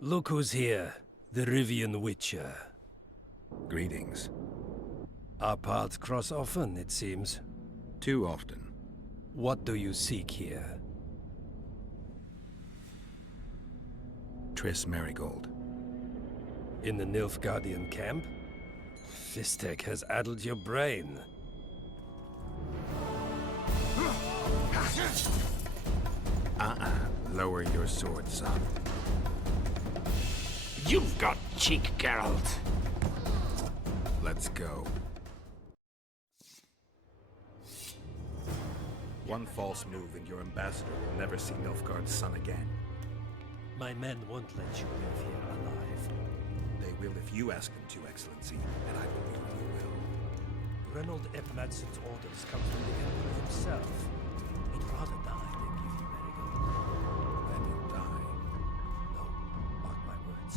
Look who's here, the Rivian Witcher. Greetings. Our paths cross often, it seems. Too often. What do you seek here? Triss Marigold. In the Nilfgaardian camp? Fistek has addled your brain. Lower your sword, son. You've got cheek, Geralt. Let's go. One false move and your ambassador will never see Nilfgaard's son again. My men won't let you live here alive. They will if you ask them to, Excellency, and I believe you will. Reynold Ep Madson's orders come from the Emperor himself. He'd rather die than give you Marigold. Then you'll die. No, mark my words.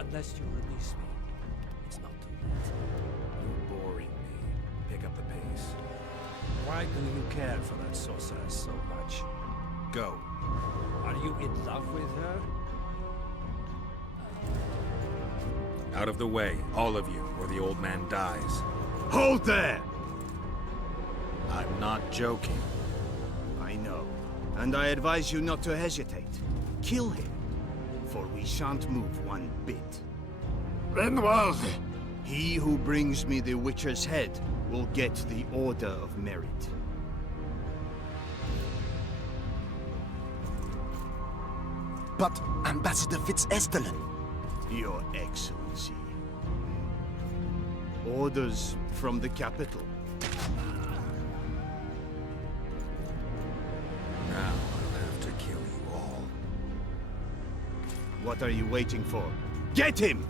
Unless you release me, it's not too late. You're boring me. Pick up the pace. Why do you care for that sorceress so much? Go. Are you in love with her? Out of the way, all of you, or the old man dies. Hold there! I'm not joking. I know, and I advise you not to hesitate. Kill him, for we shan't move one bit. Renwald! He who brings me the Witcher's head will get the Order of Merit. But Ambassador Fitz-Estellen... Your Excellency. Orders from the capital. Now I'll have to kill you all. What are you waiting for? Get him!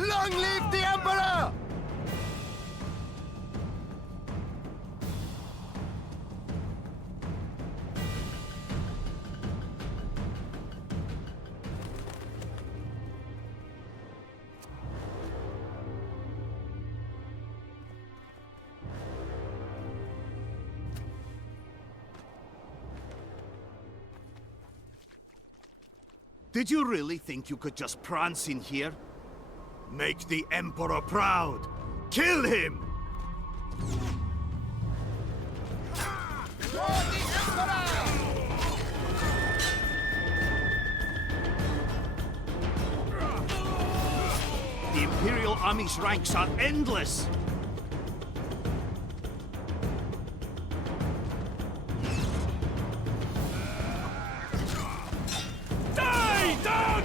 Long live the Emperor! Did you really think you could just prance in here? Make the Emperor proud! Kill him! The Imperial Army's ranks are endless! Die, dog!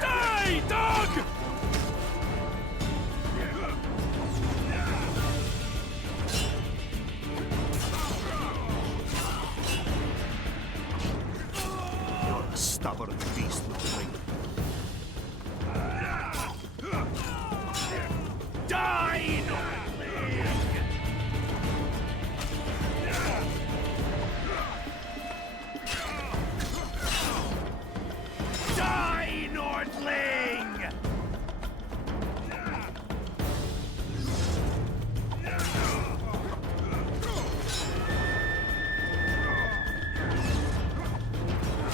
Die, dog! You're a stubborn beast, Nightwing. Die, Nordling! Die, Nordling!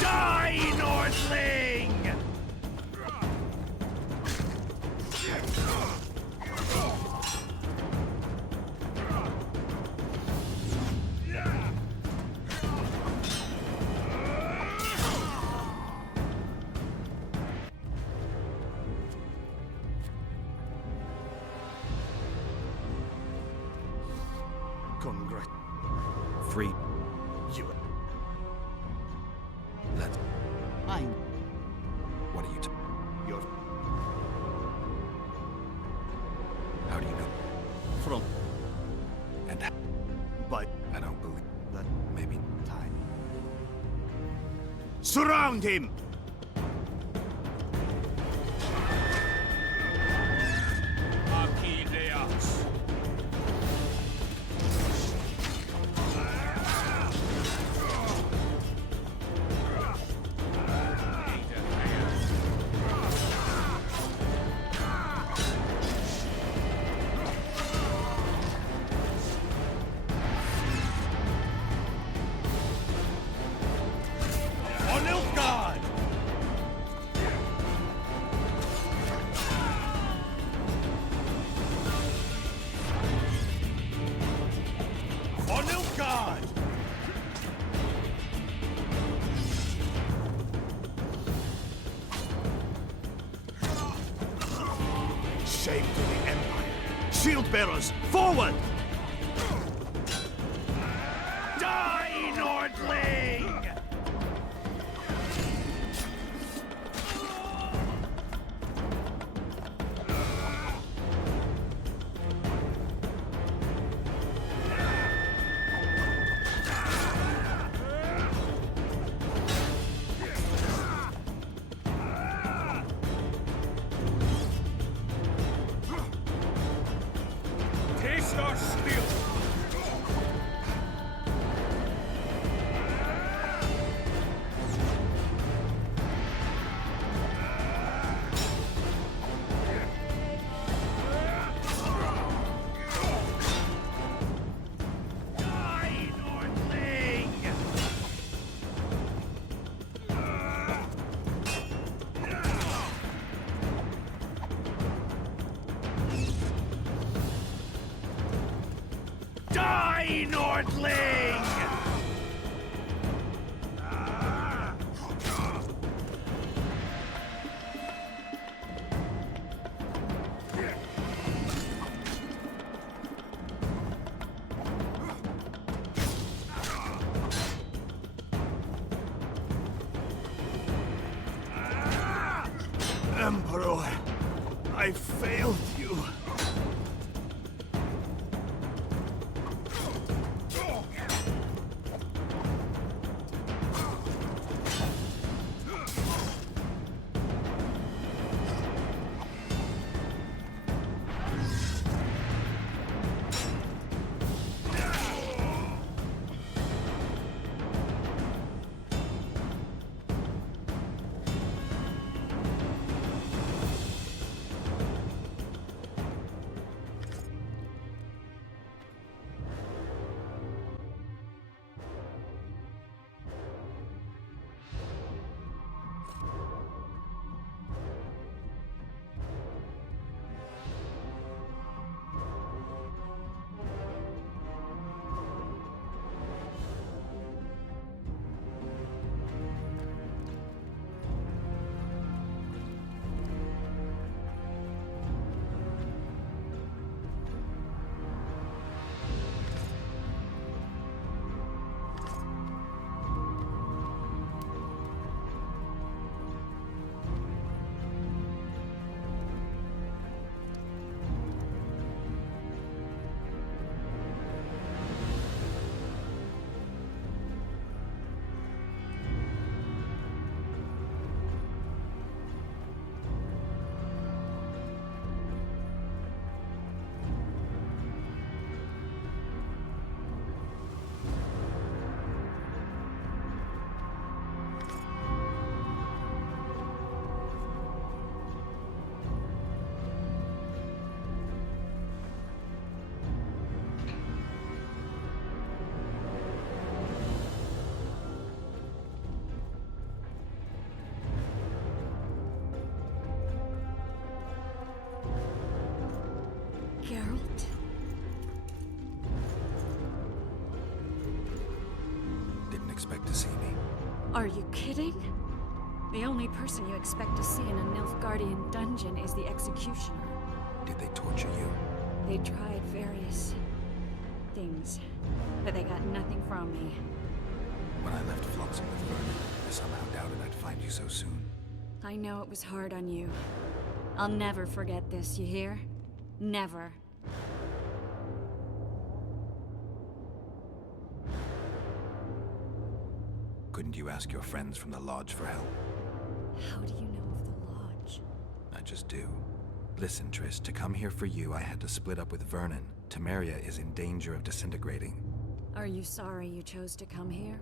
Die, Nordling! Congrat... Free. You... Let. I'm... What are you? You're... How do you know? from... And by... I don't believe that maybe. time. Surround him! Achilleus! On Nilfgaard! On Nilfgaard! Shame to the Empire! Shield bearers, forward! Die, Nordling! Taste our steel! Die, Nordling! Die, Nordling! Emperor, I failed you. expect to see me. Are you kidding? The only person you expect to see in a Nilfgaardian dungeon is the executioner. Did they torture you? They tried various things, but they got nothing from me. When I left Flotsam with Vernon, I somehow doubted I'd find you so soon. I know it was hard on you. I'll never forget this, you hear? Never. Couldn't you ask your friends from the Lodge for help? How do you know of the Lodge? I just do. Listen, Triss, to come here for you, I had to split up with Vernon. Temeria is in danger of disintegrating. Are you sorry you chose to come here?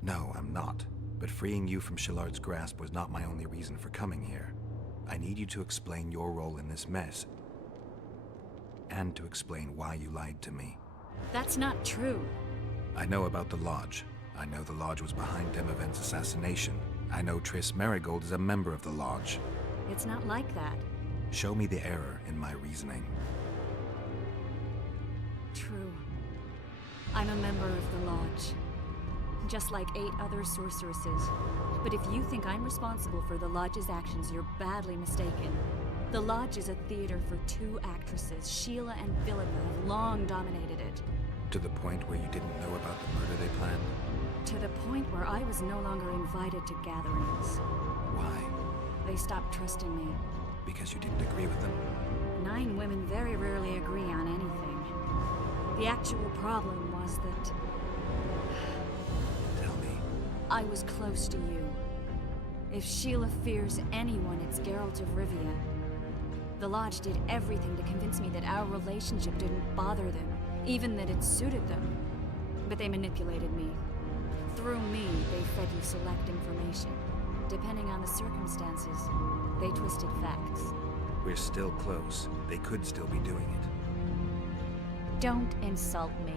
No, I'm not. But freeing you from Shillard's grasp was not my only reason for coming here. I need you to explain your role in this mess. And to explain why you lied to me. That's not true. I know about the Lodge. I know the Lodge was behind Demavend's assassination. I know Triss Marigold is a member of the Lodge. It's not like that. Show me the error in my reasoning. True. I'm a member of the Lodge. Just like 8 other sorceresses. But if you think I'm responsible for the Lodge's actions, you're badly mistaken. The Lodge is a theater for 2 actresses. Sheila and Philippa have long dominated it. To the point where you didn't know about the murder they planned? To the point where I was no longer invited to gatherings. Why? They stopped trusting me. Because you didn't agree with them? 9 women very rarely agree on anything. The actual problem was that Tell me. I was close to you. If Sheila fears anyone, it's Geralt of Rivia. The Lodge did everything to convince me that our relationship didn't bother them, even that it suited them. But they manipulated me. Through me, they fed you select information. Depending on the circumstances, they twisted facts. We're still close. They could still be doing it. Don't insult me.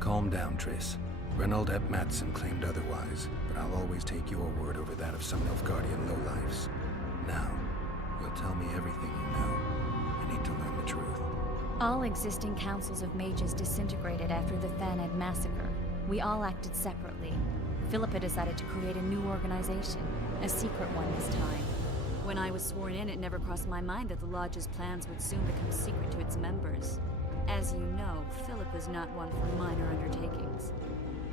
Calm down, Triss. Reynold Ep Matson claimed otherwise, but I'll always take your word over that of some Nilfgaardian lowlifes. Now, you'll tell me everything you know. I need to learn the truth. All existing councils of mages disintegrated after the Thaned massacre. We all acted separately. Philippa decided to create a new organization, a secret one this time. When I was sworn in, it never crossed my mind that the Lodge's plans would soon become secret to its members. As you know, Philippa's not one for minor undertakings.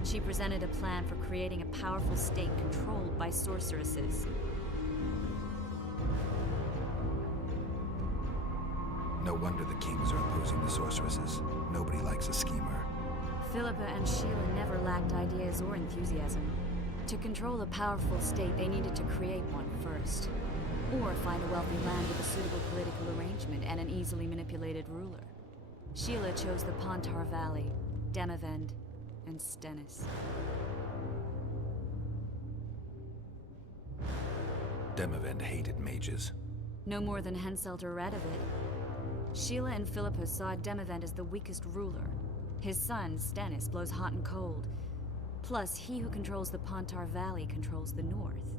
She presented a plan for creating a powerful state controlled by sorceresses. No wonder the kings are opposing the sorceresses. Nobody likes a schemer. Philippa and Sheila never lacked ideas or enthusiasm. To control a powerful state, they needed to create one first. Or find a wealthy land with a suitable political arrangement and an easily manipulated ruler. Sheila chose the Pontar Valley, Demavend, and Stennis. Demavend hated mages. No more than Henselter read of it. Sheila and Philippa saw Demavend as the weakest ruler. His son, Stennis, blows hot and cold. Plus, he who controls the Pontar Valley controls the north.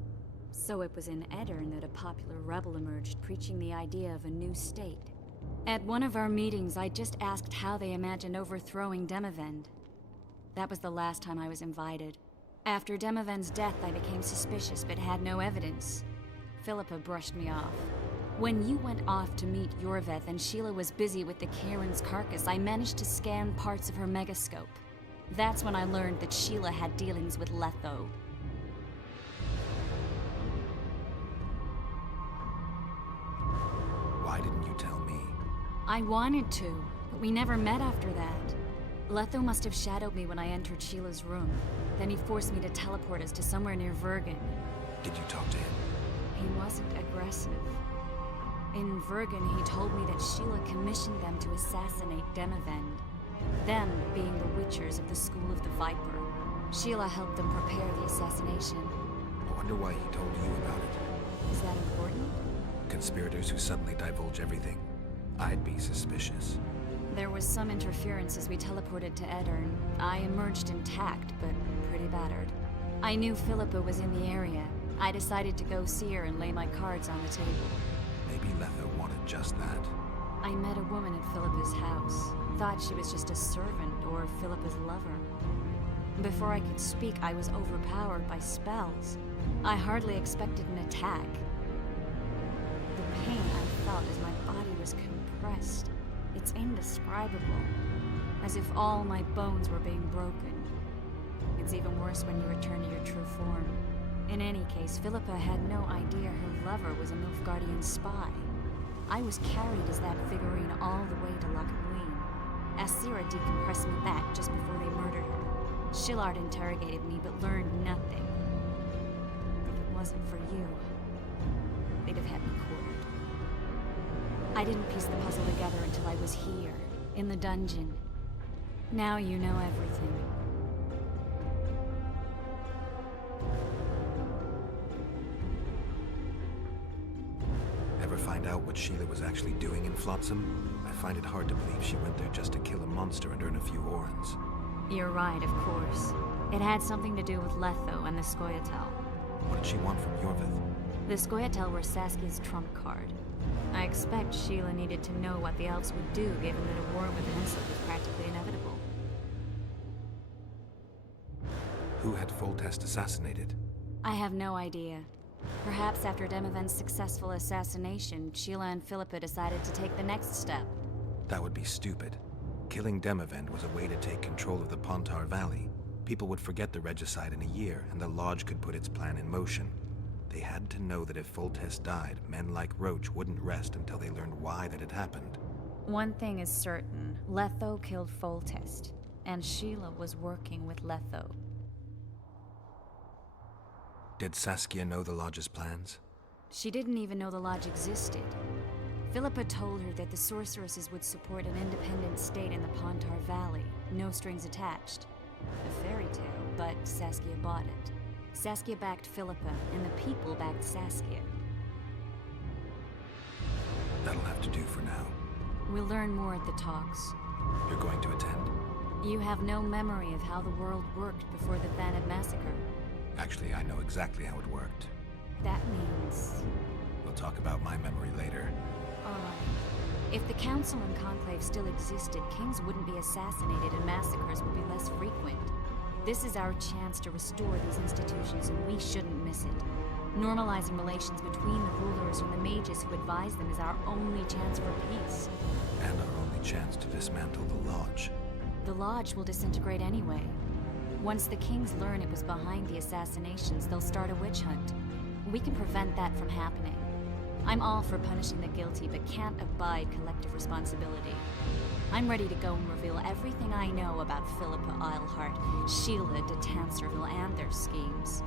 So it was in Edirn that a popular rebel emerged, preaching the idea of a new state. At one of our meetings, I just asked how they imagined overthrowing Demavend. That was the last time I was invited. After Demavend's death, I became suspicious but had no evidence. Philippa brushed me off. When you went off to meet Yorveth and Sheila was busy with the Karen's carcass, I managed to scan parts of her megascope. That's when I learned that Sheila had dealings with Letho. Why didn't you tell me? I wanted to, but we never met after that. Letho must have shadowed me when I entered Sheila's room. Then he forced me to teleport us to somewhere near Vergen. Did you talk to him? He wasn't aggressive. In Vergen, he told me that Sheila commissioned them to assassinate Demavend. Them being the Witchers of the School of the Viper. Sheila helped them prepare the assassination. I wonder why he told you about it. Is that important? Conspirators who suddenly divulge everything. I'd be suspicious. There was some interference as we teleported to Edirn. I emerged intact, but pretty battered. I knew Philippa was in the area. I decided to go see her and lay my cards on the table. Maybe Letho wanted just that. I met a woman at Philippa's house. Thought she was just a servant or Philippa's lover. Before I could speak, I was overpowered by spells. I hardly expected an attack. The pain I felt as my body was compressed. It's indescribable. As if all my bones were being broken. It's even worse when you return to your true form. In any case, Philippa had no idea her lover was a Nilfgaardian spy. I was carried as that figurine all the way to Lochmuin. Asira decompressed me back just before they murdered her. Shillard interrogated me but learned nothing. If it wasn't for you, they'd have had me quartered. I didn't piece the puzzle together until I was here, in the dungeon. Now you know everything. Ever find out what Sheila was actually doing in Flotsam? I find it hard to believe she went there just to kill a monster and earn a few orens. You're right, of course. It had something to do with Letho and the Scoia'tael. What did she want from Yorvith? The Scoia'tael were Saskia's trump card. I expect Sheila needed to know what the elves would do, given that a war with Henselt was practically inevitable. Who had Foltest assassinated? I have no idea. Perhaps after Demavend's successful assassination, Sheila and Philippa decided to take the next step. That would be stupid. Killing Demavend was a way to take control of the Pontar Valley. People would forget the regicide in a year, and the Lodge could put its plan in motion. They had to know that if Foltest died, men like Roach wouldn't rest until they learned why that had happened. One thing is certain. Letho killed Foltest, and Sheila was working with Letho. Did Saskia know the Lodge's plans? She didn't even know the Lodge existed. Philippa told her that the sorceresses would support an independent state in the Pontar Valley, no strings attached. A fairy tale, but Saskia bought it. Saskia backed Philippa, and the people backed Saskia. That'll have to do for now. We'll learn more at the talks. You're going to attend? You have no memory of how the world worked before the Thanad massacre. Actually, I know exactly how it worked. That means... We'll talk about my memory later. All right. If the Council and Conclave still existed, kings wouldn't be assassinated and massacres would be less frequent. This is our chance to restore these institutions, and we shouldn't miss it. Normalizing relations between the rulers and the mages who advise them is our only chance for peace. And our only chance to dismantle the Lodge. The Lodge will disintegrate anyway. Once the kings learn it was behind the assassinations, they'll start a witch hunt. We can prevent that from happening. I'm all for punishing the guilty, but can't abide collective responsibility. I'm ready to go and reveal everything I know about Philippa Eilhart, Sheila de Tanserville, and their schemes.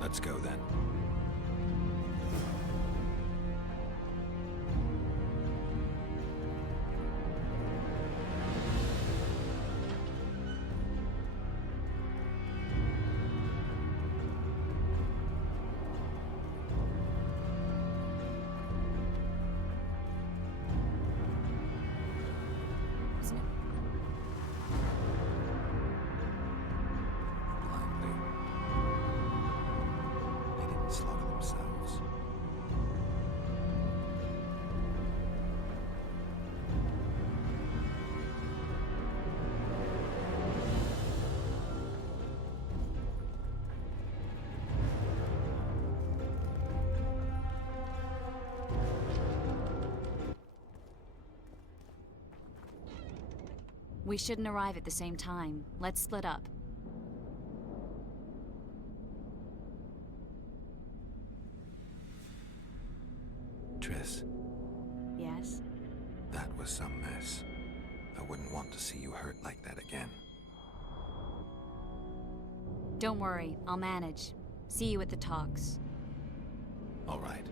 Let's go then. Slaughter themselves. We shouldn't arrive at the same time. Let's split up. Triss, Yes? that was some mess. I wouldn't want to see you hurt like that again. Don't worry, I'll manage. See you at the talks. All right.